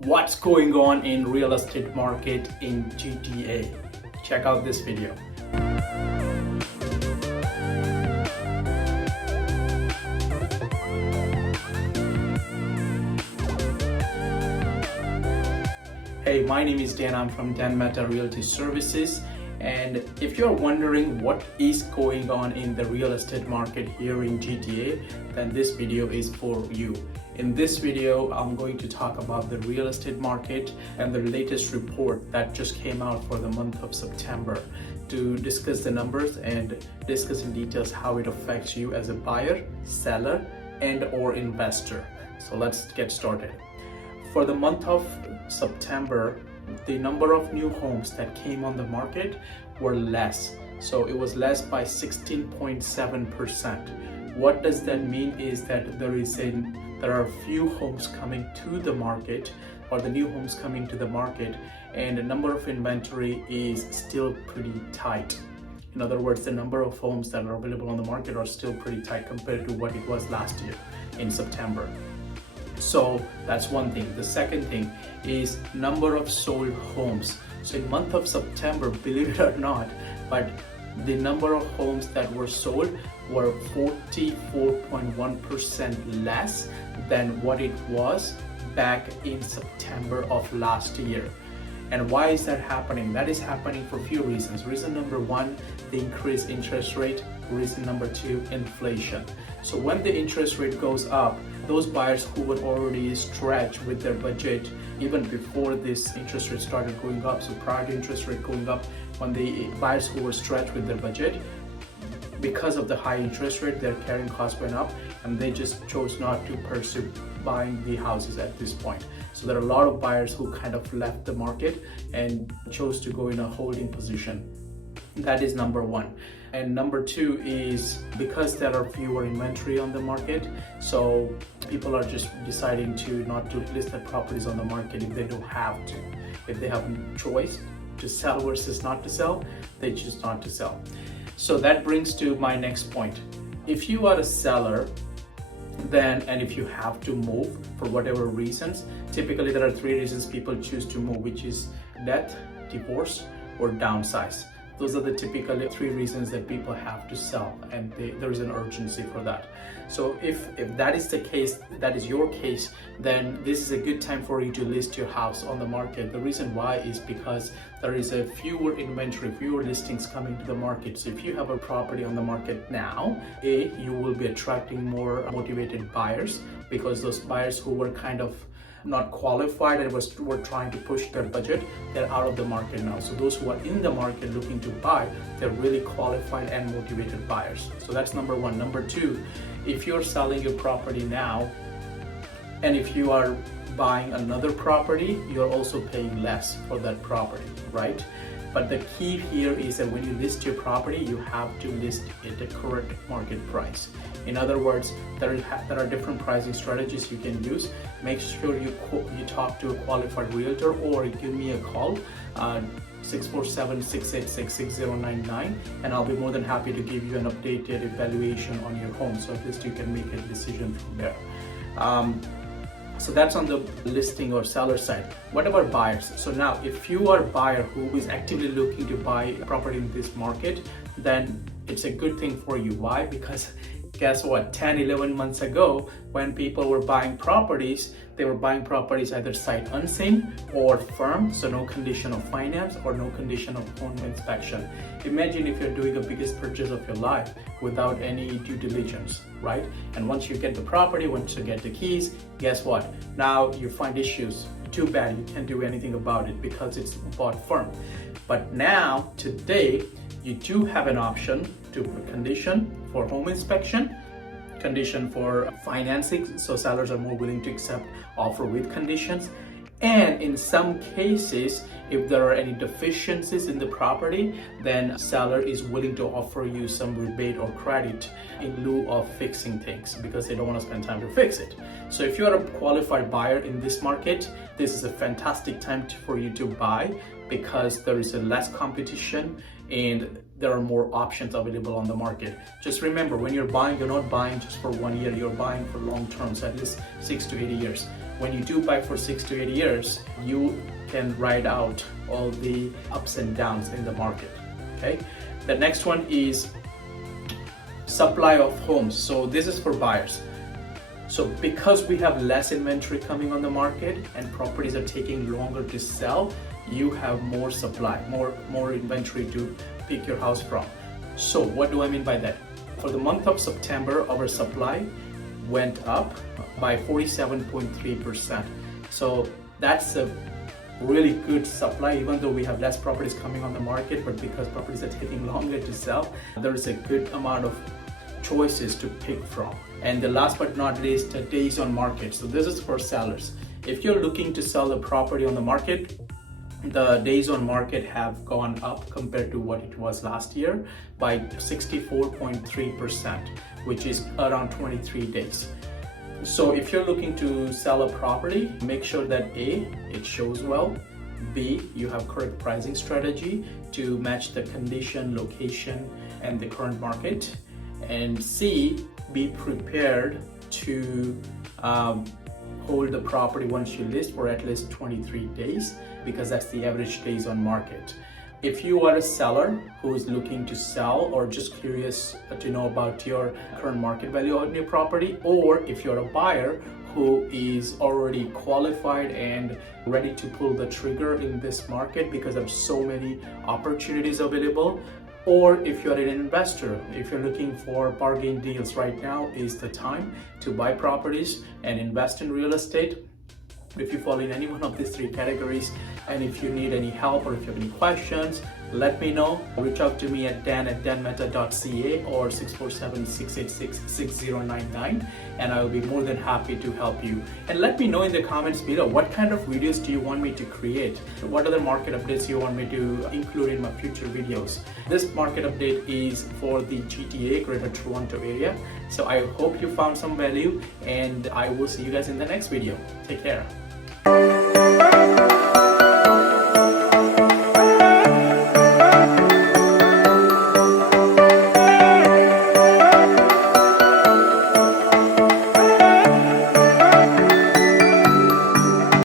What's going on in real estate market in GTA? Check out this video. Hey, my name is Dan. I'm from Dan Meta Realty Services. And if you're wondering what is going on in the real estate market here in GTA, then this video is for you. In this video, I'm going to talk about the real estate market and the latest report that just came out for the month of September to discuss the numbers and discuss in details how it affects you as a buyer, seller, and or investor. So let's get started. For the month of September, the number of new homes that came on the market were less. So it was less by 16.7%. What does that mean is that there are few homes coming to the market, or the new homes coming to the market, and the number of inventory is still pretty tight. In other words, the number of homes that are available on the market are still pretty tight compared to what it was last year in September. So that's one thing. The second thing is number of sold homes. So in month of September, believe it or not, but the number of homes that were sold were 44.1% less than what it was back in September of last year. And why is that happening? That is happening for a few reasons. Reason number one, the increased interest rate. Reason number two, inflation. So when the interest rate goes up, those buyers who were already stretched with their budget even before this interest rate started going up, so prior to interest rate going up, when the buyers who were stretched with their budget, because of the high interest rate, their carrying costs went up and they just chose not to pursue buying the houses at this point. So there are a lot of buyers who kind of left the market and chose to go in a holding position. That is number one. And number two is because there are fewer inventory on the market, so people are just deciding to not to list their properties on the market if they don't have to. If they have a choice to sell versus not to sell, they choose not to sell. So that brings to my next point. If you are a seller, and if you have to move for whatever reasons, typically there are three reasons people choose to move, which is death, divorce, or downsize. Those are the typical three reasons that people have to sell, and there is an urgency for that. So if that is the case, that is your case, then this is a good time for you to list your house on the market. The reason why is because there is a fewer inventory, fewer listings coming to the market. So if you have a property on the market now, you will be attracting more motivated buyers, because those buyers who were kind of not qualified and were trying to push their budget, they're out of the market now. So those who are in the market looking to buy, they're really qualified and motivated buyers. So that's number one. Number two, if you're selling your property now, and if you are buying another property, you're also paying less for that property, right? But the key here is that when you list your property, you have to list at the correct market price. In other words, there are different pricing strategies you can use. Make sure you talk to a qualified realtor, or give me a call, 647-686-6099, and I'll be more than happy to give you an updated evaluation on your home, so at least you can make a decision from there. So that's on the listing or seller side. What about buyers? So now, if you are a buyer who is actively looking to buy a property in this market, then it's a good thing for you. Why? Because guess what? 10, 11 months ago, when people were buying properties, they were buying properties either sight unseen or firm, so no condition of finance or no condition of home inspection. Imagine if you're doing the biggest purchase of your life without any due diligence, right? And once you get the property, once you get the keys, guess what? Now you find issues. Too bad, you can't do anything about it because it's bought firm. But now, today, you do have an option to condition for home inspection, condition for financing, so sellers are more willing to accept offer with conditions. And in some cases, if there are any deficiencies in the property, then seller is willing to offer you some rebate or credit in lieu of fixing things, because they don't want to spend time to fix it. So if you are a qualified buyer in this market, this is a fantastic time for you to buy, because there is a less competition and there are more options available on the market. Just remember, when you're buying, you're not buying just for 1 year, you're buying for long term, so at least 6 to 8 years. when you do buy for 6 to 8 years, you can ride out all the ups and downs in the market. Okay, the next one is supply of homes. So this is for buyers. So because we have less inventory coming on the market and properties are taking longer to sell, you have more supply, more inventory to pick your house from. So what do I mean by that? For the month of September, our supply went up by 47.3%. So that's a really good supply, even though we have less properties coming on the market, but because properties are taking longer to sell, there is a good amount of choices to pick from. And the last but not least, days on market. So this is for sellers. If you're looking to sell a property on the market, the days on market have gone up compared to what it was last year by 64.3%, which is around 23 days. So if you're looking to sell a property, make sure that A, it shows well, B, you have correct pricing strategy to match the condition, location, and the current market, and C, be prepared to hold the property once you list for at least 23 days, because that's the average days on market. If you are a seller who is looking to sell or just curious to know about your current market value on your property, or if you're a buyer who is already qualified and ready to pull the trigger in this market because there's so many opportunities available, or if you're an investor, if you're looking for bargain deals, right now is the time to buy properties and invest in real estate. If you fall in any one of these three categories, and if you need any help or if you have any questions, let me know. Reach out to me at dan@danmeta.ca or 647-686-6099, and I will be more than happy to help you. And let me know in the comments below, what kind of videos do you want me to create? What other market updates you want me to include in my future videos? This market update is for the GTA, Greater Toronto area. So I hope you found some value, and I will see you guys in the next video. Take care.